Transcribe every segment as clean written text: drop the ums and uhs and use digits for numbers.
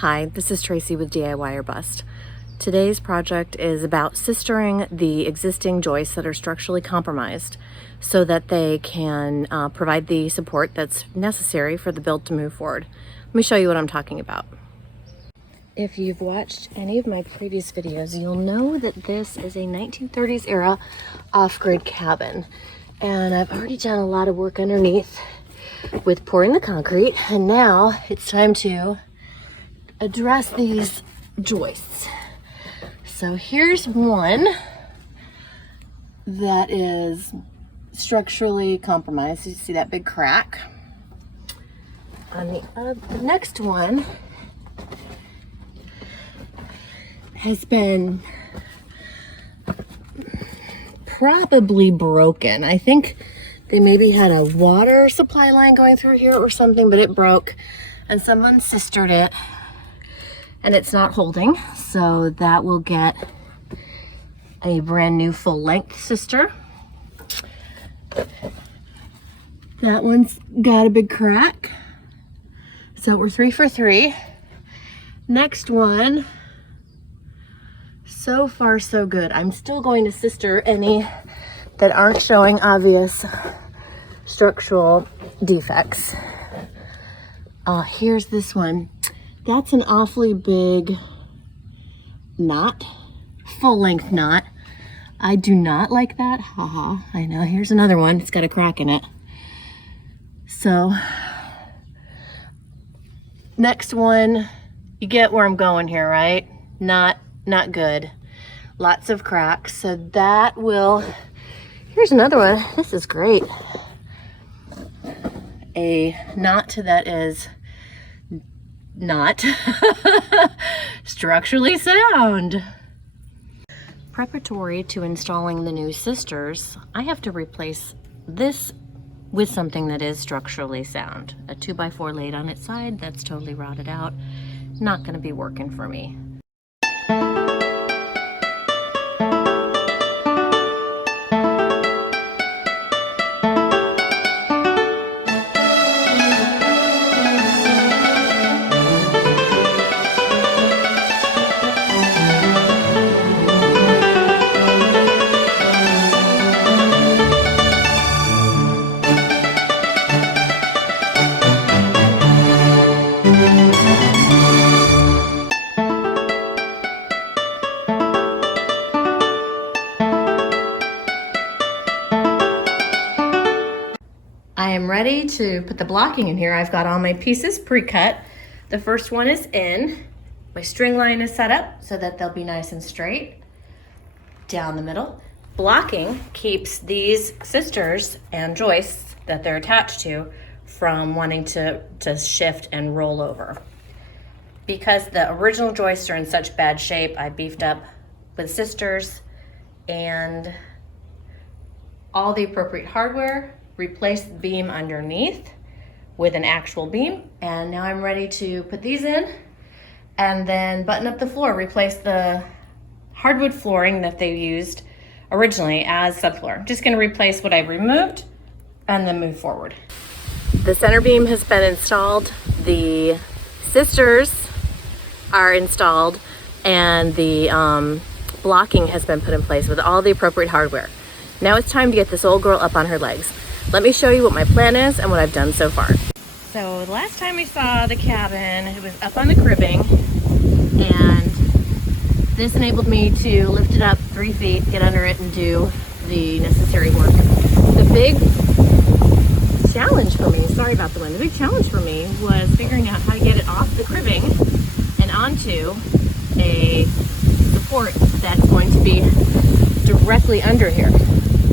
Hi, this is Tracy with DIY or Bust. Today's project is about sistering the existing joists that are structurally compromised so that they can provide the support that's necessary for the build to move forward. Let me show you what I'm talking about. If you've watched any of my previous videos, you'll know that this is a 1930s era off-grid cabin. And I've already done a lot of work underneath with pouring the concrete, and now it's time to address these joists. So here's one that is structurally compromised. You see that big crack. On the next one has been probably broken. I think they maybe had a water supply line going through here or something, but it broke and someone sistered it and it's not holding. So that will get a brand new full length sister. That one's got a big crack. So we're 3 for 3. Next one, so far so good. I'm still going to sister any that aren't showing obvious structural defects. Here's this one. That's an awfully big knot, full length knot. I do not like that. Haha, I know. Here's another one. It's got a crack in it. So next one, you get where I'm going here, right? Not good. Lots of cracks. So that will, here's another one. This is great. A knot that is not structurally sound. Preparatory to installing the new sisters, I have to replace this with something that is structurally sound. A 2x4 laid on its side that's totally rotted out. Not going to be working for me. I am ready to put the blocking in here. I've got all my pieces pre-cut. The first one is in. My string line is set up so that they'll be nice and straight down the middle. Blocking keeps these sisters and joists that they're attached to from wanting to shift and roll over. Because the original joists are in such bad shape, I beefed up with sisters and all the appropriate hardware, replace the beam underneath with an actual beam, and now I'm ready to put these in and then button up the floor, replace the hardwood flooring that they used originally as subfloor. I'm just going to replace what I removed and then move forward. The center beam has been installed, the sisters are installed, and the blocking has been put in place with all the appropriate hardware. Now it's time to get this old girl up on her legs. Let me show you what my plan is and what I've done so far. So the last time we saw the cabin, it was up on the cribbing, and this enabled me to lift it up 3 feet, get under it, and do the necessary work. The big challenge for me, sorry about the wind, the big challenge for me was figuring out how to get it off the cribbing and onto a support that's going to be directly under here.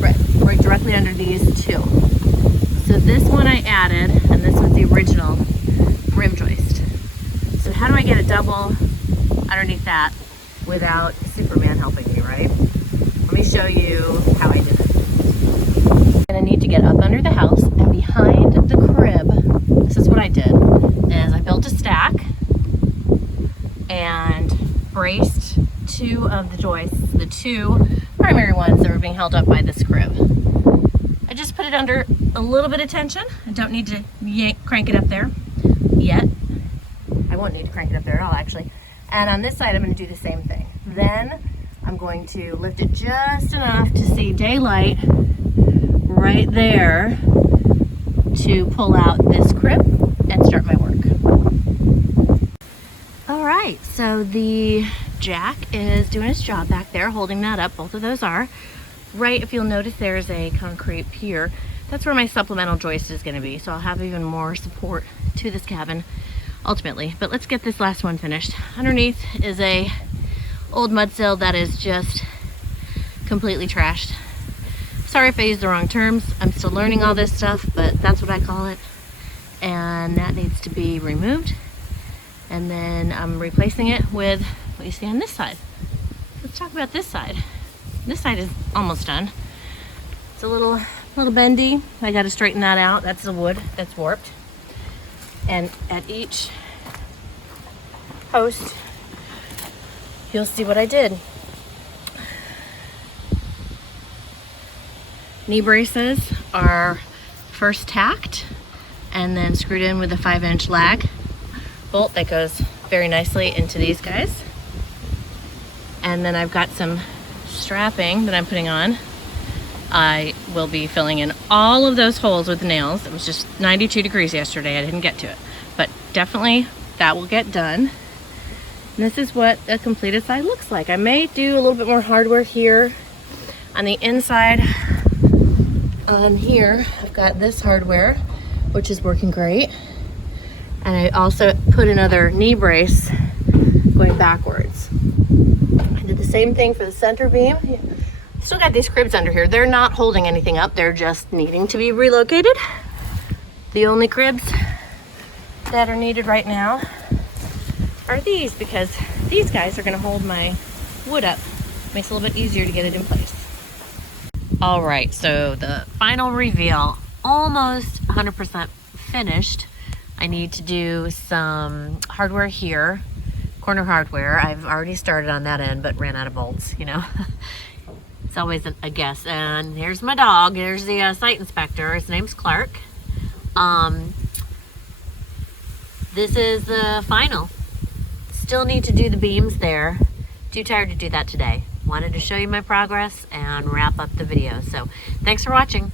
Right directly under these two. So this one I added, and this was the original rim joist. So how do I get a double underneath that without Superman helping me, right? Let me show you how I did it. I'm gonna need to get up under the house, and behind the crib, this is what I did, is I built a stack and braced 2 of the joists, the 2 primary ones that were being held up by this crib. I just put it under a little bit of tension. I don't need to crank it up there yet. I won't need to crank it up there at all, actually. And on this side, I'm going to do the same thing. Then I'm going to lift it just enough to see daylight right there to pull out this crib and start my work. All right, so the jack is doing its job back there, holding that up. Both of those are. Right, if you'll notice, there's a concrete pier. That's where my supplemental joist is going to be, so I'll have even more support to this cabin ultimately. But let's get this last one finished. Underneath is a old mud sill that is just completely trashed. Sorry if I used the wrong terms. I'm still learning all this stuff, but that's what I call it. And that needs to be removed. And then I'm replacing it with what you see on this side. Let's talk about this side. This side is almost done. It's a little bendy. I got to straighten that out. That's the wood that's warped. And at each post, you'll see what I did. Knee braces are first tacked and then screwed in with a 5-inch lag bolt that goes very nicely into these guys. And then I've got some strapping that I'm putting on. I will be filling in all of those holes with nails. It was just 92 degrees yesterday. I didn't get to it, but definitely that will get done. And this is what a completed side looks like. I may do a little bit more hardware here on the inside. On here, I've got this hardware, which is working great. And I also put another knee brace going backwards. I did the same thing for the center beam. Still got these cribs under here. They're not holding anything up. They're just needing to be relocated. The only cribs that are needed right now are these, because these guys are going to hold my wood up. Makes it a little bit easier to get it in place. All right, so the final reveal, almost 100% finished. I need to do some hardware here, corner hardware. I've already started on that end, but ran out of bolts, you know. It's always a guess. And here's my dog. Here's the site inspector. His name's Clark. This is the final. Still need to do the beams there. Too tired to do that today. Wanted to show you my progress and wrap up the video. So thanks for watching.